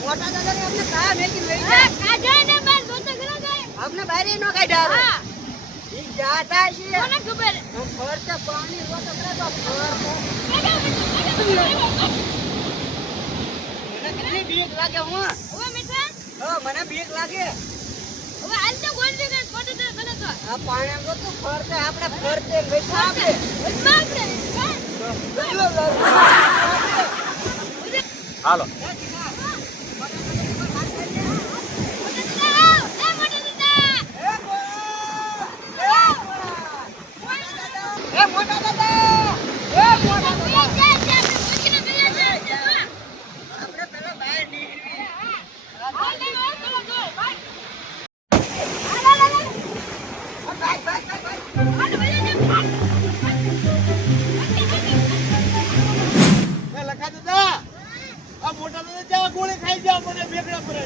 મોટા દાદાને આપણે કાયા મેકીને લઈ જાય. આપણે બારે નો કાઢ્યા હવે. ઈ જાતા છે. આમ ફરતે પાણી રોતો કરે તો ફરતે. મને કેટલી બીક લાગે હું. હા, મને બીક લાગે. આ પાણી તો ફરતે આપણે ફરતે બેઠા આપણે હાલો. ગોળી ખાઈ જાવ મને ભેગડા પર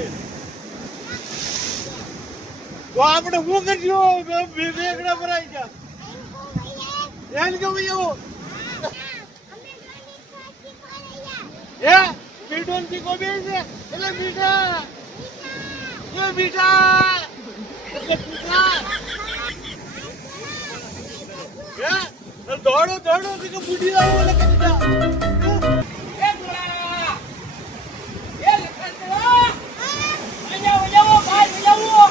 તો આપણે શું કરશું? ભેગડા આવી ગયા એને કેવું એવું? એ મીઠું તીખો બે છે? એટલે મીઠા. એ મીઠા. એટલે મીઠા. એ દોડો દોડો, કે બુઢી આવો લખા દાદા એ ગોળા એ લખનદા અહીંયા વજાવો બહાર વજાવો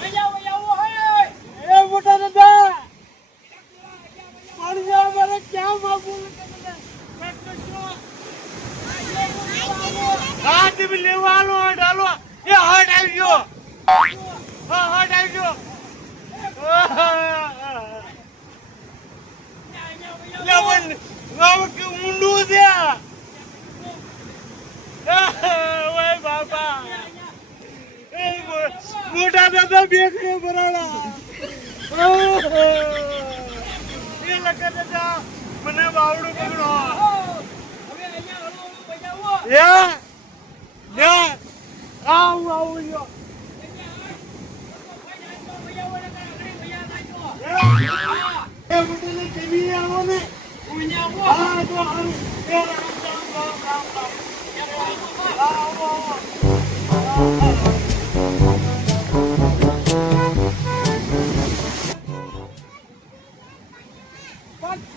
અહીંયા વજાવો હે એ મોટા દાદા પણ જે અમારે ક્યાં માગવું હા તમે લેવા આલો હટ હાલો એ હટ આવી ગયો. હા હટ આવી ગયો. ઊંડું છે. બાપા. મોટા દાદા બેકડે ભરાણા એ લખા દાદા મને બાવડું પકડો. યા આવ આવ યો એ મોટલે કેવી આવો ને હા તો આવ એ રામ રામ રામ આવો આવો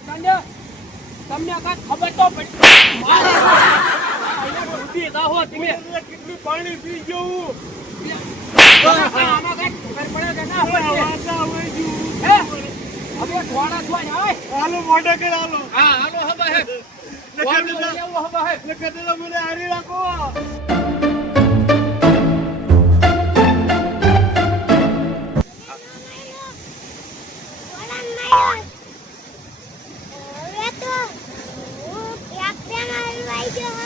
તમને તમને કાંઈ ખબર તો પડી કેટલું પાણી પી ગયું? આમાં કાંઈ ખબર કે હાલો હાલો. હા હાલો હવે હે. લેવું હે લખા મને હારી રાખો. એટલે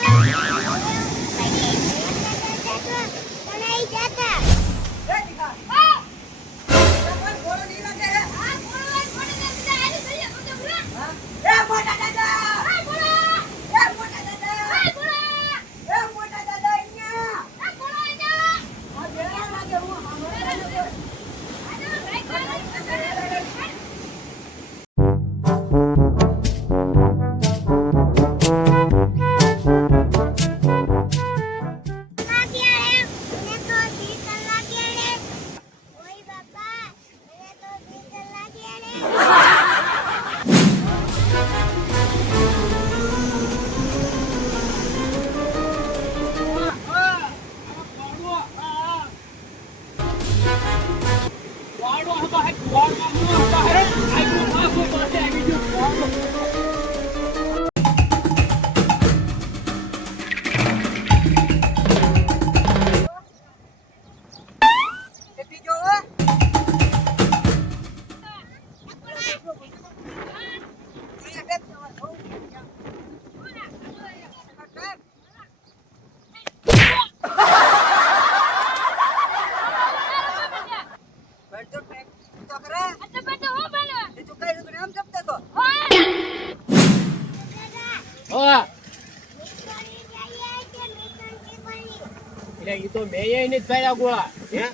ઈ તો મેં એને જ ગોળા હે?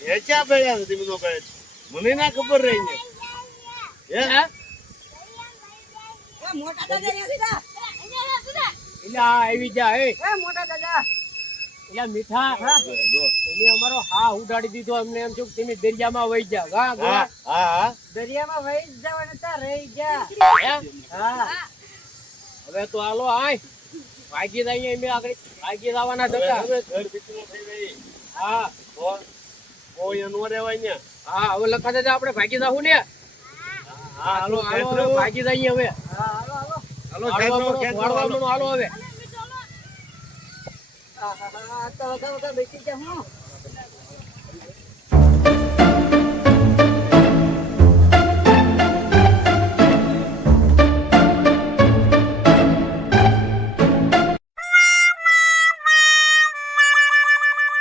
એ પડ્યા છે ધીમનો કહે મને ના ખબર રહી ને. હે? હે? મોટા દાદા અહીંયા સીધા. એટલે આ આવી જા એ એ મોટા દાદા. એટલે મીઠા એને અમારો હા ઉડાડી દીધો અમને એમ છું કે તમે દરિયામાં વહી જા. હા હા ગોળા. હા હા. દરિયામાં વહી જવાના તા રહી ગયા. હે? હા હવે તો હાલો આય. ભાગી જઈએ અમે આગળ. વાગી જવાના ધંધા હવે ઘર ભીતરું થઈ ગઈ. હા. કોઈ નો રહેવાય ને હા હવે લખા દાદા આપણે. ભાગી જાવું ને. હા હાલો હાલો. ભાગી જઈએ હવે. હા હાલો હાલો. હાલો ખેતરો, ખેતરો, હાલો. હાલો. હવે. હા હા હા તો વગા વગા બેસી જા હું.